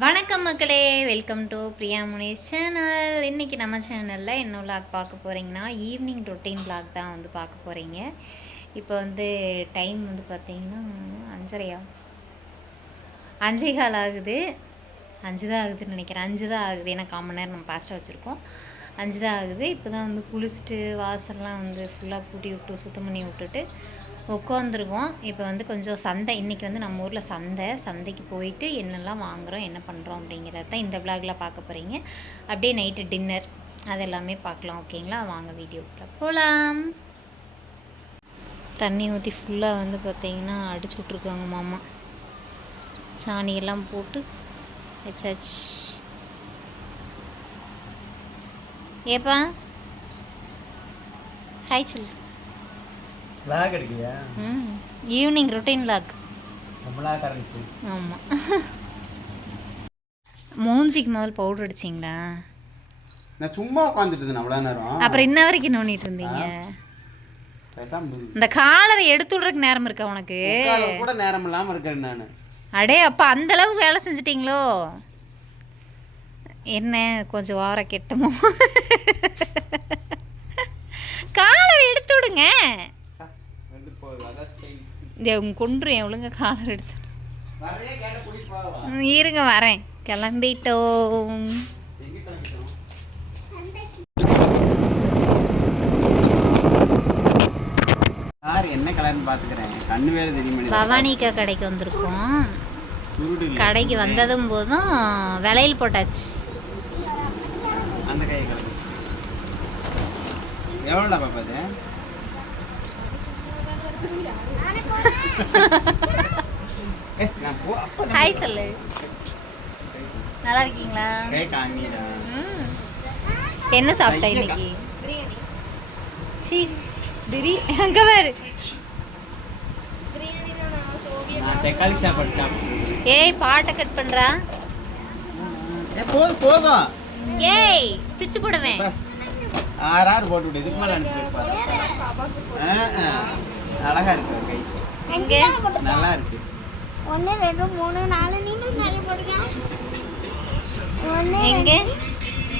வணக்கம் மக்களே, welcome to Priya Munesh channel. இன்றைக்கி நம்ம சேனலில் என்ன விளாக் பார்க்க போகிறீங்கன்னா ஈவினிங் ரொட்டீன் விளாக் தான் வந்து பார்க்க போகிறீங்க. இப்போ வந்து டைம் வந்து பார்த்திங்கன்னா 5:30 5:15 ஆகுது. 5 தான் ஆகுதுன்னு நினைக்கிறேன். 5 தான் ஆகுது. ஏன்னா 1/4 மணி நேரம் நம்ம பாஸ்ட்டாக வச்சுருக்கோம். 5 தான் ஆகுது. இப்போ தான் வந்து குளிச்சுட்டு வாசல்லாம் வந்து ஃபுல்லாக கூட்டி விட்டு சுத்தம் பண்ணி விட்டுட்டு உட்காந்துருக்கோம். இப்போ வந்து கொஞ்சம் சந்தை, இன்றைக்கி வந்து நம்ம ஊரில் சந்தைக்கு போயிட்டு என்னெல்லாம் வாங்குகிறோம், என்ன பண்ணுறோம் அப்படிங்கிறத தான் இந்த விளாகில் பார்க்க போகிறீங்க. அப்படியே நைட்டு டின்னர் அது எல்லாமே பார்க்கலாம். ஓகேங்களா, வாங்க வீடியோக்குள்ளே போகலாம். தண்ணி ஊற்றி ஃபுல்லாக வந்து பார்த்திங்கன்னா அடிச்சு விட்ருக்காங்க மாமா. சாணியெல்லாம் போட்டு வச்சாச்சு. ஏப்பா ஹாய் சொல்லு. விளாக் எடுக்கலையா? Evening routine vlog. ஆமாம். மூஞ்சிக்கு முதல் பவுடர் அடிச்சிங்களா? நான் சும்மா உட்காந்துட்டு இருந்தேன் அவ்வளோ நேரம். அப்புறம் இன்ன வரைக்கும் நோண்டிட்டு இருந்தீங்க? இந்த காலரை எடுத்து விடுறதுக்கு நேரம் இருக்கா உனக்கு? கூட நேரம் இல்லாமல் இருக்கேன் நான். அடே அப்பா, அந்த அளவுக்கு வேலை செஞ்சிட்டிங்களோ? என்ன கொஞ்சம் வார கெட்டமோ? காலரை எடுத்து விடுங்க. கொண்டுருவேன் ஒழுங்க. காலர் எடுத்து இருங்க, வரேன். கிளம்பிட்டோம். என்ன கலர்னு பார்த்துக்கிறேன். கண்ணு வேற தெரியும். பவானிக்கா கடைக்கு வந்திருக்கோம். கடைக்கு வந்ததும் போதும் விலையில் போட்டாச்சு. அந்த கையை கலக்கு எவ்வளோடா பாப்பாது? ஹாய் சொல்லு. நல்லா இருக்கீங்களா? என்ன சாப்பிட்டா இன்னைக்கு? அங்க பாரு. தக்காளி சாப்பாடு சாப்பிட்டு. ஏய், பாட்டை கட் பண்றா. போதும். ஏய், பிச்சு போடுவேன். ஆறு போட்டு விடு. இதுக்கு மேலே அனுப்பிச்சு. அழகா இருக்கு கை. எங்க நல்லா இருக்கு. 1 2 3 4 நீங்களும் நிறைய போடுங்க. எங்க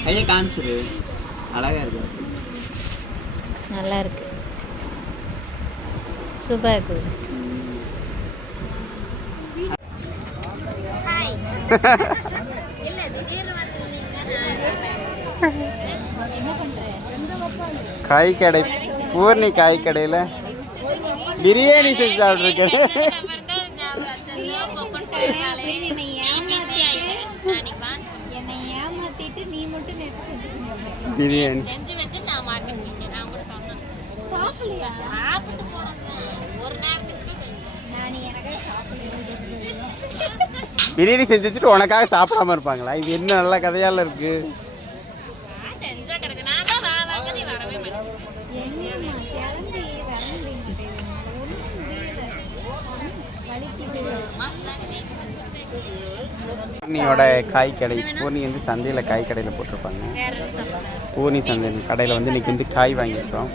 கையை காமிச்சிரு. அழகா இருக்கு. நல்லா இருக்கு. சூப்பரா இருக்கு. ஹாய். இல்ல திடீர்னு காய் கடை, பூர்ணி காய் கடையில் பிரியாணி செஞ்சு சாப்பிட்ருக்கேன். பிரியாணி பிரியாணி செஞ்சு வச்சுட்டு உனக்காக சாப்பிடாம இருப்பாங்களா? இது என்ன நல்ல கதையால இருக்கு. பூர்ணியோட காய் கடை. பூர்ணி வந்து சந்தையில் காய் கடையில் போட்டிருப்பாங்க. பூர்ணி சந்தை கடையில் வந்து இன்னைக்கு வந்து காய் வாங்கியிருக்கோம்.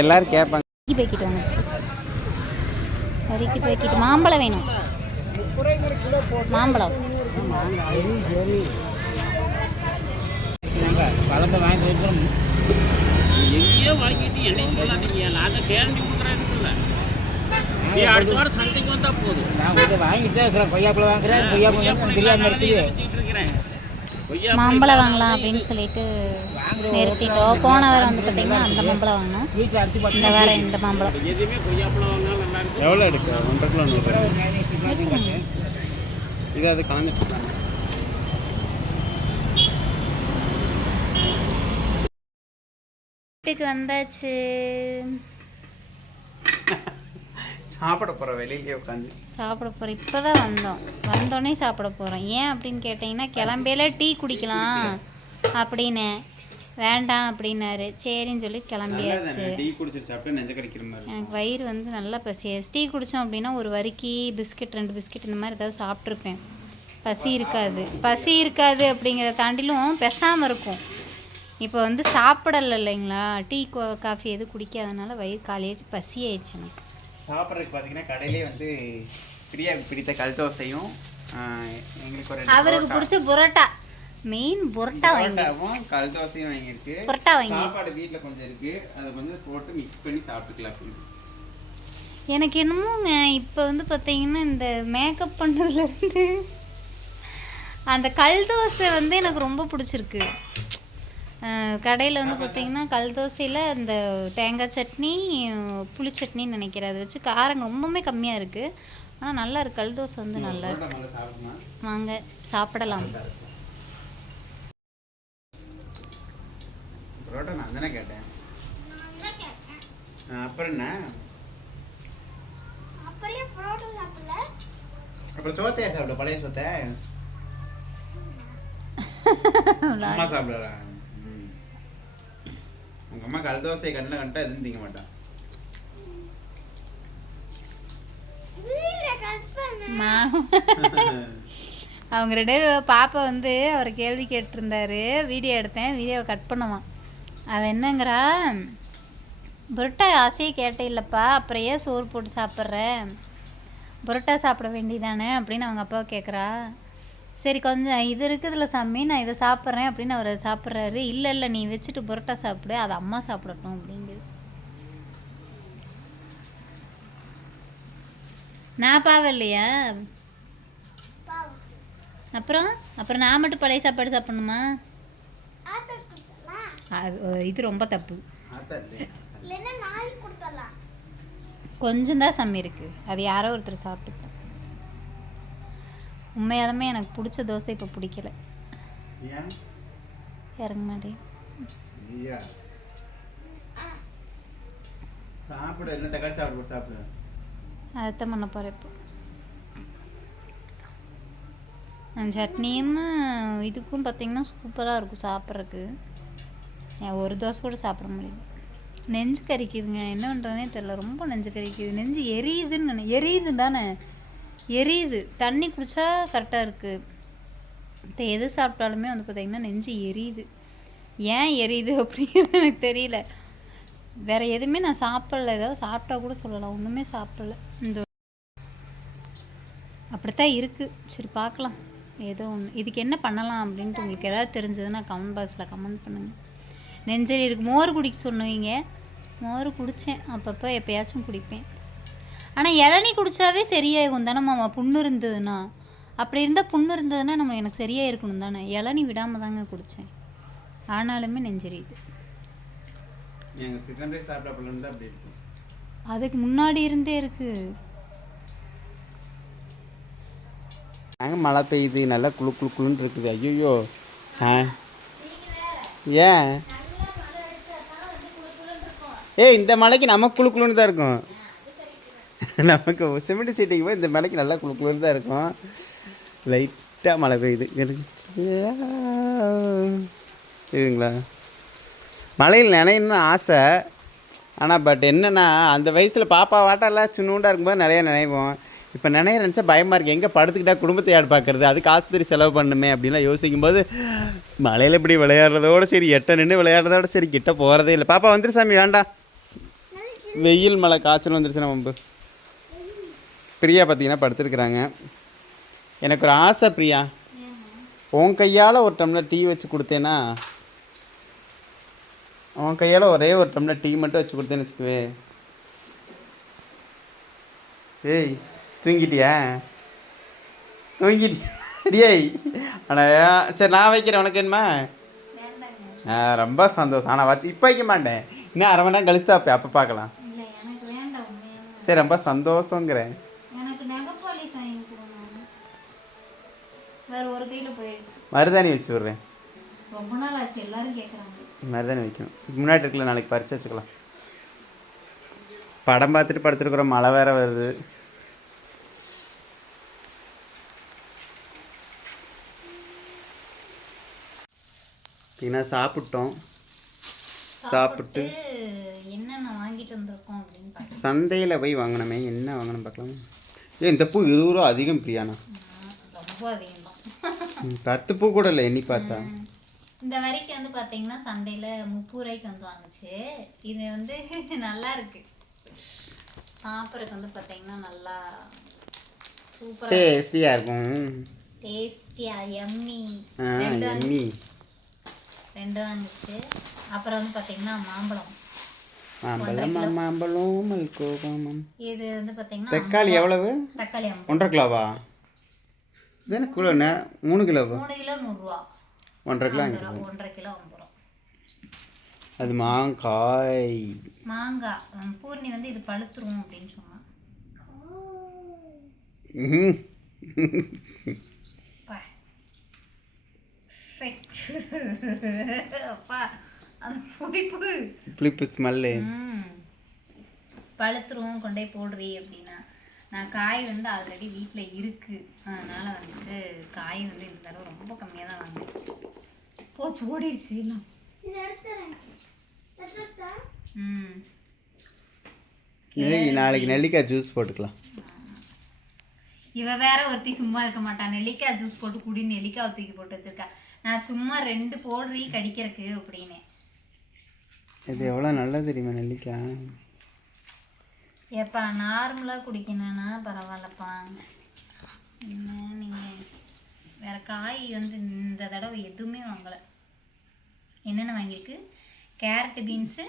எல்லாரும் கேட்பாங்க. பேக்கெட் வாங்கிச்சு. சரிக்கு பேக்கெட். மாம்பழம் வேணும். மாம்பழம் பழத்தை வாங்கி வைக்கிறோம். எங்கேயோ வாங்கிட்டு என்னையும் சொல்லாதீங்க. நான் கேரண்டி கொடுக்குறேன்னு அடுத்த வாரம் சந்தைக்கு வந்தால் போதும். நான் வந்து வாங்கிட்டு தான் இருக்கிறேன். கொய்யாப்பழம் வாங்குறேன். கொய்யாப்பழம் தெரியாமல் இருக்கிறேன். மாம்பழம் வாங்கலாம் அப்படின்னு சொல்லிட்டு நிறுத்திட்டோம். போன வாரம் வந்து பார்த்தீங்கன்னா அந்த மாம்பழம் வாங்கினோம். இந்த வாரம் இந்த மாம்பழம். எதுவுமே கொய்யாப்பழம் வாங்கினா நல்லா இருக்கும். எவ்வளோ எடுக்கு? 1.5 கிலோ இது அது கலந்துட்டு வீட்டுக்கு வந்தாச்சு. சாப்பிட போகிறோம். வெளியிலே உட்காந்து சாப்பிட போகிறோம். இப்போ தான் வந்தோடனே சாப்பிட போகிறோம். ஏன் அப்படின்னு கேட்டிங்கன்னா, கிளம்பையில டீ குடிக்கலாம் அப்படின்னு. வேண்டாம் அப்படின்னாரு. சரின்னு சொல்லி கிளம்பியாச்சு. டீ குடிச்சிட்டு சாப்பிட்டு நெஞ்ச கறிக்கிற மாதிரி. எனக்கு வயிறு வந்து நல்லா பசியாச்சு. டீ குடித்தோம் அப்படின்னா ஒரு வரிக்கி பிஸ்கட் 2 பிஸ்கட் இந்த மாதிரி ஏதாவது சாப்பிட்ருப்பேன். பசி இருக்காது அப்படிங்கிறத தாண்டிலும் பேசாமல் இருக்கும். இப்போ வந்து சாப்பிடல இல்லைங்களா, டீ காஃபி எதுவும் குடிக்காதனால வயிறு காலையாச்சு பசி ஆயிடுச்சு எனக்கு. சாப்பிட்றதுக்கு பார்த்தீங்கன்னா கடையிலே வந்து பிரியாவுக்கு பிடித்த கல் தோசையும் எங்களுக்கு ஒரு அவருக்கு பிடிச்ச புரோட்டா, மெயின் புரோட்டா புரோட்டாவும் கல் தோசையும் வாங்கியிருக்கு. புரோட்டா வாங்கி சாப்பாடு வீட்டில் கொஞ்சம் இருக்குது, அதை வந்து போட்டு மிக்ஸ் பண்ணி சாப்பிட்டுக்கலாம் அப்படின்னு. எனக்கு என்னமோங்க இப்போ வந்து பார்த்தீங்கன்னா இந்த மேக்கப் பண்ணுறதுலேருந்து அந்த கல் தோசை வந்து எனக்கு ரொம்ப பிடிச்சிருக்கு. கடையில் வந்து பார்த்தீங்கன்னா கல் தோசையில் அந்த தேங்காய் சட்னி புளி சட்னின்னு நினைக்கிறேன், அதை வச்சு காரம் ரொம்பவுமே கம்மியாக இருக்குது. ஆனால் நல்லா இருக்குது கல் தோசை வந்து நல்லா இருக்கு. வாங்க சாப்பிடலாம். புரோட்டா நான் தானே கேட்டேன். அப்புறம் என்ன, அப்புறம் சோத்தையா சாப்பிட, பழைய சோத்தை அம்மா சாப்பிடுறா. உங்க அம்மா கல் தோசை கண்ணில் கண்டா எதுவும் திங்க மாட்டான். அவங்க 2 பேரும் பாப்பா வந்து அவரை கேள்வி கேட்டிருந்தாரு, வீடியோ எடுத்தேன், வீடியோவை கட் பண்ணுவான். அவன் என்னங்கிறா, புரோட்டா ஆசையே கேட்டே இல்லைப்பா, அப்புறம் ஏன் சோறு போட்டு சாப்பிட்ற, புரோட்டா சாப்பிட வேண்டியதானே அப்படின்னு அவங்க அப்பாவை கேட்குறா. சரி கொஞ்சம் இது இருக்குதுல்ல சாமி, நான் இதை சாப்பிட்றேன் அப்படின்னு அவர் சாப்பிட்றாரு. இல்லை நீ வச்சுட்டு புரோட்டா சாப்பிடு, அதை அம்மா சாப்பிடட்டும் அப்படிங்குது. நான் பாவம் இல்லையா, அப்புறம் நான் மட்டும் பழைய சாப்பாடு சாப்பிடணுமா, இது ரொம்ப தப்பு. கொஞ்சம் தான் சம்மி இருக்கு, அது யாரோ ஒருத்தர் சாப்பிட்டுக்கலாம். உண்மையாலுமே எனக்கு பிடிச்ச தோசை இப்போ பிடிக்கல, இறங்க மாட்டேன். அதைத்தான் பண்ண போகிறேன் இப்போ. அந்த சட்னியும் இதுக்கும் பார்த்தீங்கன்னா சூப்பராக இருக்கும் சாப்பிட்றதுக்கு. ஒரு தோசை கூட சாப்பிட முடியும். நெஞ்சு கறிக்குதுங்க, என்ன பண்ணுறதுனே தெரியல, ரொம்ப நெஞ்சு கறிக்குது. நெஞ்சு எரியுதுன்னு எரியுது தானே, எரியுது. தண்ணி குடித்தா கரெக்டாக இருக்குது, இப்போ எது சாப்பிட்டாலுமே வந்து பார்த்திங்கன்னா நெஞ்சு எரியுது. ஏன் எரியுது அப்படின்னு எனக்கு தெரியல. வேறு எதுவுமே நான் சாப்பிடல, ஏதாவது சாப்பிட்டா கூட சொல்லலாம், ஒன்றுமே சாப்பிடல. இந்த அப்படித்தான் இருக்குது. சரி பார்க்கலாம் ஏதோ ஒன்று, இதுக்கு என்ன பண்ணலாம் அப்படின்ட்டு உங்களுக்கு ஏதாவது தெரிஞ்சதுன்னா கமெண்ட் பாக்ஸில் கமெண்ட் பண்ணுங்கள். நெஞ்சரி இருக்குது. மோர் குடிக்க சொன்னீங்க, மோர் குடித்தேன், அப்பப்போ எப்போயாச்சும் குடிப்பேன். ஆனால் இளநீ குடித்தாவே சரியாகும் தானே மாமா, புண்ணு இருந்ததுன்னா. அப்படி இருந்தால் புண்ணு இருந்ததுன்னா எனக்கு சரியாக இருக்கணும் தானே. இளநீ விடாமல் தாங்க குடித்தேன், ஆனாலுமே நெஞ்சரியுது. அதுக்கு முன்னாடி இருந்தே இருக்குது. அங்கே மழை பெய்யுது, நல்லா குளு குளு குளுன்னு இருக்குது. ஐயோ ஏன் இந்த மலைக்கு நமக்கு குளு குளுன்னு தான் இருக்கும். நமக்கு சிமெண்ட் சீட்டிக்கு போய் இந்த மலைக்கு நல்லா குளு குளுன்னு தான் இருக்கும். லைட்டாக மழை பெய்யுது இதுங்களா. மழையில் நினைன்னு ஆசை, ஆனால் பட் என்னென்னா அந்த வயசில் பாப்பா வாட்டெல்லாம் சின்னூண்டாக இருக்கும்போது நிறையா நினைவோம். இப்போ நினைய நினச்சா பயமாக இருக்குது, எங்கே படுத்துக்கிட்டா குடும்பத்தை யார் பார்க்குறது, அதுக்கு ஆஸ்பத்திரி செலவு பண்ணுமே அப்படின்லாம் யோசிக்கும்போது மழையில் இப்படி விளையாடுறதோட சரி, எட்ட நின்று விளையாடுறதோட சரி, கிட்ட போகிறதே இல்லை. பாப்பா வந்துரு சாமி, வேண்டாம், வெயில் மழை காய்ச்சல் வந்துருச்சு. நம்ம பிரியா பார்த்தீங்கன்னா படுத்துருக்குறாங்க. எனக்கு ஒரு ஆசை பிரியா, உன் கையால் ஒரு டம்ளர் டீ வச்சு கொடுத்தேன்னா, உன் கையால் ஒரே ஒரு டம்ளர் டீ மட்டும் வச்சு கொடுத்தேன்னு வச்சுக்குவே. ஏய் தூங்கிட்டியா டேய், ஆனால் சரி நான் வைக்கிறேன், உனக்கு என்னமா ரொம்ப சந்தோஷம். ஆனால் வச்சு இப்போ வைக்க மாட்டேன், இன்னும் அரை மணி நேரம் கழிச்சு தான் அப்போ பார்க்கலாம். சரி ரொம்ப சந்தோஷங்கிறேன். மருதாணி வச்சு விட்றேன், ரொம்ப நாள் ஆச்சு, எல்லாரும் கேட்குறாங்க. மருதாணி வைக்கணும், முன்னாடி இருக்குல்ல, நாளைக்கு பறித்து வச்சுக்கலாம். படம் பார்த்துட்டு படுத்துருக்குறோம், மழை வேறு வருது. சாப்பிட்டோம், சாப்பிட்டு என்னென்ன வாங்கிட்டு வந்திருக்கோம் அப்படின்னு சந்தையில் போய் வாங்கினோமே, என்ன வாங்கணும் பார்க்கலாம். இந்த பூ 20 ரூபா அதிகம் பிரியாண்ணா, ரொம்ப அதிகம் தான். 10 பூ கூட இல்லை எண்ணி பார்த்தா. இந்த வரைக்கும் வந்து பார்த்தீங்கன்னா சந்தையில் 30 ரூபாய்க்கு வந்து வாங்குச்சு. இது வந்து நல்லா இருக்கு சாப்பிட்றதுக்கு. வந்து பார்த்தீங்கன்னா நல்லா சூப்பராக டேஸ்டியாக இருக்கும். டேஸ்டியாக எம்மி. எம்மி. 2 வாங்குச்சு. அப்புறம் வந்து பார்த்தீங்கன்னா மாம்பழம். மாம்பழம் மல்கோபம். இது வந்து பார்த்தீங்கன்னா தக்காளி எவ்வளவு? தக்காளி 1.5 கிலோவா? இது என்ன கிலோ? 3 கிலோவா? 3 கிலோ 100 ரூபா. 1.5 கிலோ 1.5 கிலோ 50 ரூபா. அது மாங்காய். மாங்காய் பூர்ணி வந்து இது பழுத்துரும் அப்படின்னு சொன்னான். அப்பா அந்த புளிப்பு ஸ்மெல்லு. பழுத்துருவோம் கொண்டே போடுறீ அப்படின்னா, நான் காய் வந்து ஆல்ரெடி வீட்டில் இருக்குது. அதனால் வந்துட்டு காய் வந்து இந்த தடவை ரொம்ப கம்மியாக தான் வாங்கினேன். போச்சு ஓடிடுச்சு இன்னும். நாளைக்கு நெல்லிக்காய் ஜூஸ் போட்டுக்கலாம். இவ வேற ஒருத்தி சும்மா இருக்க மாட்டான். நெல்லிக்காய் ஜூஸ் போட்டு குடி, நெல்லிக்காய் தூக்கி போட்டு வச்சிருக்கா. நான் சும்மா 2 போடுறீ கடிக்கிறதுக்கு அப்படின்னு. இது எவ்வளோ நல்லது தெரியுமா நெல்லிக்காய்? ஏப்பா நார்மலாக குடிக்கணும்னா பரவாயில்லப்பா. நீங்கள் வேறு காய் வந்து இந்த தடவை எதுவுமே வாங்கலை. என்னென்ன வாங்கியிருக்கு? கேரட்டு, பீன்ஸு,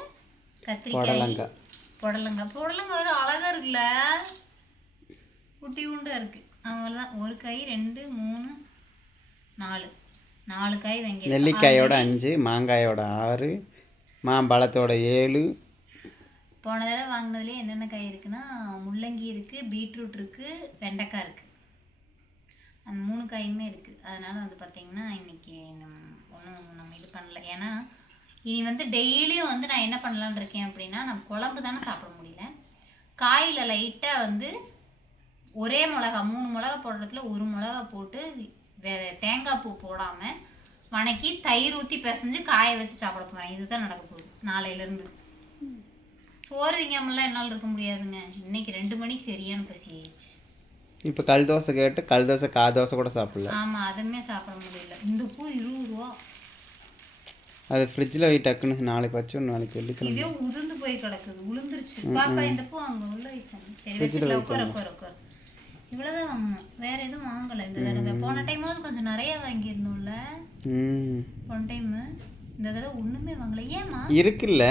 கத்திரிக்காய், புடலங்காய். புடலங்காய் ஒரு அழகாக இருக்குல்ல, குட்டி உண்டாக இருக்குது. அவ்வளோதான். 1 காய் 2 3 4 காய் வாங்கி. நெல்லிக்காயோட 5, மாங்காயோட 6, மாம்பழத்தோட 7. போன தடவை வாங்கினதுலேயே என்னென்ன காய் இருக்குன்னா, முள்ளங்கி இருக்குது, பீட்ரூட் இருக்குது, வெண்டைக்காய் இருக்குது. அந்த 3 காயுமே இருக்குது. அதனால் வந்து பார்த்திங்கன்னா இன்றைக்கி ஒன்றும் நம்ம இது பண்ணல. ஏன்னா இனி வந்து டெய்லியும் வந்து நான் என்ன பண்ணலான்னு இருக்கேன் அப்படின்னா, நான் குழம்பு தானே சாப்பிட முடியல. காயில் லைட்டாக வந்து ஒரே மிளகா 3 மிளகா போடுறதுல 1 மிளகா போட்டு தேங்காய் பூ போடாமல் வணக்கி தயிர் ஊற்றி பிசைஞ்சு காய வச்சு சாப்பிட போகிறேன். இதுதான் நடக்க போகுது நாளையிலேருந்து. சோறு திங்காமலாம் என்னால் இருக்க முடியாதுங்க. இன்னைக்கு 2 மணிக்கு சரியான பசி ஆயிடுச்சு. இப்போ கல் தோசை கேட்டு கல் தோசை தோசை கூட சாப்பிடல. ஆமாம், அதுவுமே சாப்பிட முடியல. இந்த பூ 20 ரூபா. அது ஃப்ரிட்ஜில் வை டக்குன்னு. நாளைக்கு வச்சு நாளைக்கு வெள்ளிக்கிழமை. இதே உதிர்ந்து போய் கிடக்குது, உளுந்துருச்சு. பாப்பா இந்த பூ அங்கே உள்ள வயசு. சரி வச்சுட்டு உட்கார. இவ்வளோதான் வாங்கணும், வேற எதுவும் வாங்கலை இந்த தடவை. போன டைமாவது கொஞ்சம் நிறைய வாங்கியிருந்தோம்ல. போன டைமு. இந்த தடவை ஒன்றுமே வாங்கலை. ஏமா இருக்குல்ல,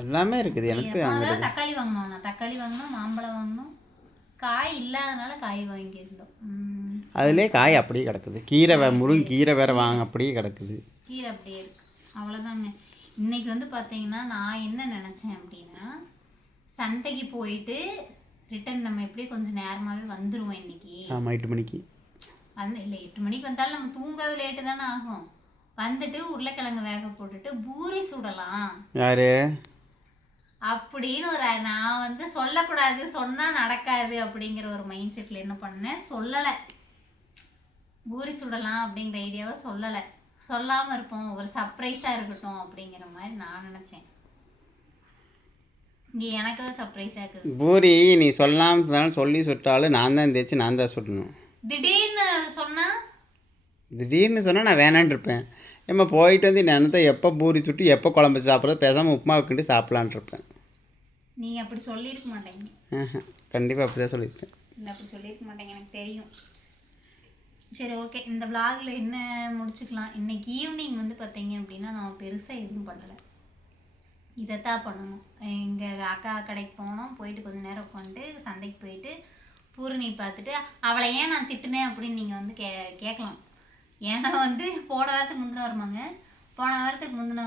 எல்லாமே இருக்குது. எனக்கு தக்காளி வாங்கினோம். நான் தக்காளி வாங்கினோம், மாம்பழம் வாங்கினோம். காய் இல்லாதனால காய் வாங்கியிருந்தோம். அதுலேயே காய் அப்படியே கிடக்குது. கீரை முருங்கீரை வேற வாங்க அப்படியே கிடக்குது. கீரை அப்படியே இருக்கு. அவ்வளோதாங்க. இன்னைக்கு வந்து பார்த்தீங்கன்னா நான் என்ன நினச்சேன் அப்படின்னா, சந்தைக்கு போயிட்டு ரிட்டன் நம்ம எப்படி கொஞ்சம் நேரமாகவே வந்துடுவோம் இன்னைக்கு. ஆமாம் 8 மணிக்கு. இல்லை 8 மணிக்கு வந்தாலும் நம்ம தூங்குறது லேட்டு தானே ஆகும். வந்துட்டு உருளைக்கிழங்கு வேக போட்டுட்டு பூரி சுடலாம். யாரு அப்படின்னு நான் வந்து சொல்லக்கூடாது, சொன்னால் நடக்காது அப்படிங்கிற ஒரு மைண்ட் செட்டில் என்ன பண்ணேன், சொல்லலை. பூரி சுடலாம் அப்படிங்கிற ஐடியாவை சொல்லலை. சொல்லாமல் இருப்போம், ஒரு சர்ப்ரைஸாக இருக்கட்டும் அப்படிங்கிற மாதிரி நான் நினச்சேன். இங்கே எனக்கு தான் சர்ப்ரைஸாக இருக்குது. பூரி நீ சொல்லாமல் சொல்லி சுட்டாலும் நான் தான் தேய்ச்சி நான் தான் சுடணும். திடீர்னு சொன்னால் நான் வேணான்னு இருப்பேன். ஏம்மா போயிட்டு வந்து நினைத்த எப்போ பூரி சுட்டு எப்போ குழம்பு சாப்பிட்றது, பேசாமல் உப்புமா வைக்கிட்டு சாப்பிட்லான் இருப்பேன். நீங்கள் அப்படி சொல்லியிருக்க மாட்டேங்க. கண்டிப்பாக அப்படி தான் சொல்லியிருப்பேன். இல்லை அப்படி சொல்லியிருக்க மாட்டேங்க, எனக்கு தெரியும். சரி ஓகே, இந்த விளாகில் என்ன முடிச்சுக்கலாம். இன்றைக்கி ஈவினிங் வந்து பார்த்தீங்க அப்படின்னா நான் பெருசாக எதுவும் பண்ணலை. இதைத்தான் பண்ணணும். எங்கள் அக்கா கடைக்கு போனோம், போயிட்டு கொஞ்சம் நேரம் உட்காந்துட்டு சந்தைக்கு போயிட்டு பூரணி பார்த்துட்டு, அவளை ஏன் நான் திட்டுனேன் அப்படின்னு நீங்கள் வந்து கேட்கலாம். ஏன்னா வந்து போன வாரத்துக்கு முந்தின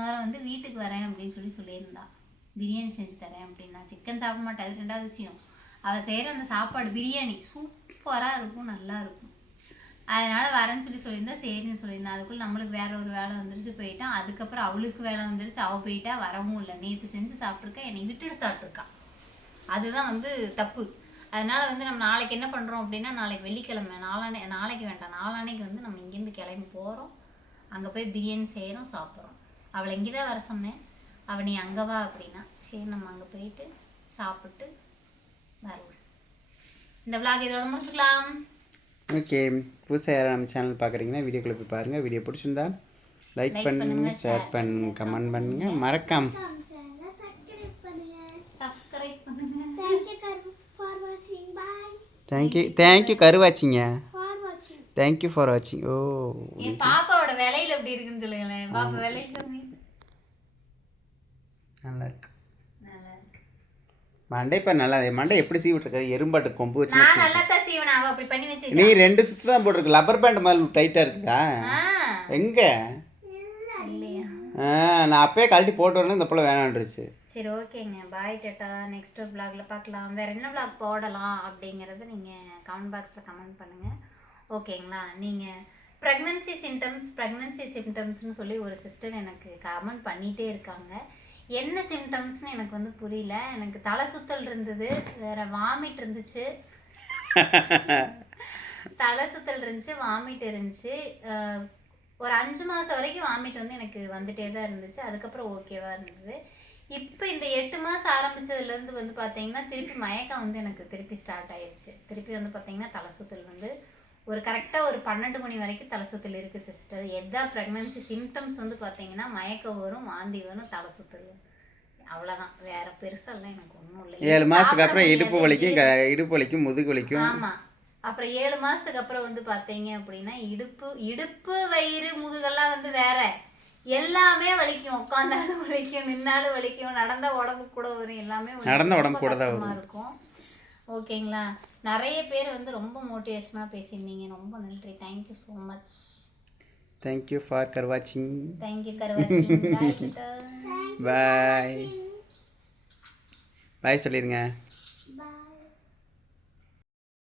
வாரம் வந்து வீட்டுக்கு வரேன் அப்படின்னு சொல்லியிருந்தா. பிரியாணி செஞ்சு தரேன் அப்படின்னு. நான் சிக்கன் சாப்பிட மாட்டேன், அது 2வது விஷயம். அவள் செய்கிற அந்த சாப்பாடு பிரியாணி சூப்பராக இருக்கும், நல்லா இருக்கும். அதனால் வரேன்னு சொல்லியிருந்தா. சரின்னு சொல்லியிருந்தேன். அதுக்குள்ளே நம்மளுக்கு வேற ஒரு வேலை வந்துருச்சு, போயிட்டான். அதுக்கப்புறம் அவளுக்கு வேலை வந்துருச்சு, அவள் போயிட்டா, வரவும் இல்லை. நேற்று செஞ்சு சாப்பிட்ருக்கா, என்னை விட்டுட்டு சாப்பிட்ருக்கா. அதுதான் வந்து தப்பு. அதனால் வந்து நம்ம நாளைக்கு என்ன பண்ணுறோம் அப்படின்னா, நாளைக்கு வெள்ளிக்கிழமை, நாளைக்கு வேண்டாம், நாளான்னைக்கு வந்து நம்ம இங்கேருந்து கிளம்பி போகிறோம். அங்கே போய் பிரியாணி செய்கிறோம், சாப்பிட்றோம். அவளை இங்கே தான் வர சொன்னேன். அவள் நீ அங்கே வா அப்படின்னா, சரி நம்ம அங்கே போயிட்டு சாப்பிட்டு வருவோம். இந்த விளாக் இதோட முடிச்சுக்கலாம். ஓகே, புதுசாக யாரும் நம்ம சேனல் பார்க்குறீங்கன்னா வீடியோக்குள்ளே போய் பாருங்கள். வீடியோ பிடிச்சிருந்தா லைக் பண்ணுங்க, ஷேர் பண்ணுங்க, கமெண்ட் பண்ணுங்க, மறக்காம சப்ஸ்கிரைப் பண்ணுங்க. சப்ஸ்கிரைப் பண்ணுங்க. ஃபார் வாட்சிங். பாய். தேங்க்யூ கருவாச்சிங்க. ஃபார் வாட்சிங். தேங்க்யூ ஃபார் வாட்சிங். ஓ என் பாப்பாவோட விலையில எப்படி இருக்குன்னு சொல்லுங்களேன். பாப்பா விலையில நல்லா இருக்கு. நல்லா இருக்கு. மண்டை இப்போ நல்லா மண்டை எப்படி சீவி விட்டுருக்காரு? எறும்பாட்டு கொம்பு வச்சு நான் நல்லா தான் செய்வேன். அவ அப்படி பண்ணி வச்சு. நீ 2 சுத்து தான் போட்டிருக்கு. லப்பர் பேண்ட் மாதிரி டைட்டாக இருக்குதா? எங்க? இல்லையா? நான் அப்பயே கழட்டி போட்டு வரணும், இந்த போல வேணான்றுச்சு. சரி ஓகேங்க, பாய் டாட்டா. நெக்ஸ்ட் ஒரு vlogல பார்க்கலாம். வேற என்ன vlog போடலாம் அப்படிங்கறது நீங்க கமெண்ட் பாக்ஸ்ல கமெண்ட் பண்ணுங்க. ஓகேங்களா? நீங்க ப்ரெக்னன்சி சிம்டம்ஸ்னு சொல்லி ஒரு சிஸ்டர் எனக்கு கமெண்ட் பண்ணிட்டே இருக்காங்க. என்ன சிம்டம்ஸ்னு எனக்கு வந்து புரியல. எனக்கு தலை சுத்தல் இருந்தது, வேற வாமிட் இருந்துச்சு. தலை சுத்தல் இருந்துச்சு, வாமிட் இருந்துச்சு. ஒரு 5 மாதம் வரைக்கும் வாமிட் வந்து எனக்கு வந்துட்டே தான் இருந்துச்சு. அதுக்கப்புறம் ஓகேவாக இருந்தது. இப்போ இந்த 8 மாதம் ஆரம்பித்ததுலேருந்து வந்து பார்த்தீங்கன்னா திருப்பி மயக்கம் வந்து எனக்கு திருப்பி ஸ்டார்ட் ஆயிடுச்சு. திருப்பி வந்து பார்த்தீங்கன்னா தலை சுத்தல் வந்து ஒரு கரெக்டாக ஒரு 12 மணி வரைக்கும் தலை சுத்தல் இருக்குது சிஸ்டர். எதா ப்ரெக்னன்சி சிம்டம்ஸ் வந்து பார்த்தீங்கன்னா மயக்கம் வரும், வாந்தி வரும், தலை சுத்தல். அவ்வளோதான், வேற பெருசாலாம் எனக்கு ஒன்றும் இல்லை. 7 மாதத்துக்கு அப்புறம் இடுப்பு வலிக்கும், முதுகு வலிக்கும். ஆமாம். அப்புறம் 7 மாதத்துக்கு அப்புறம் வந்து பார்த்தீங்க அப்படின்னா இடுப்பு வயிறு முதுகெல்லாம் வந்து வேற எல்லாமே வலிக்கும். உட்காந்தாலும் வலிக்கும், நின்னாலும் வலிக்கும், நடந்த உடம்பு கூட வரும், எல்லாமே நடந்த உடம்பு கூட தான் இருக்கும். ஓகேங்களா? நிறைய பேர் வந்து ரொம்ப மோட்டிவேஷனாக பேசியிருந்தீங்க. ரொம்ப நன்றி. Thank you so much. Thank you for வாட்சிங். தேங்க்யூ கருவாச்சிங். பாய் பாய் சொல்லிடுங்க.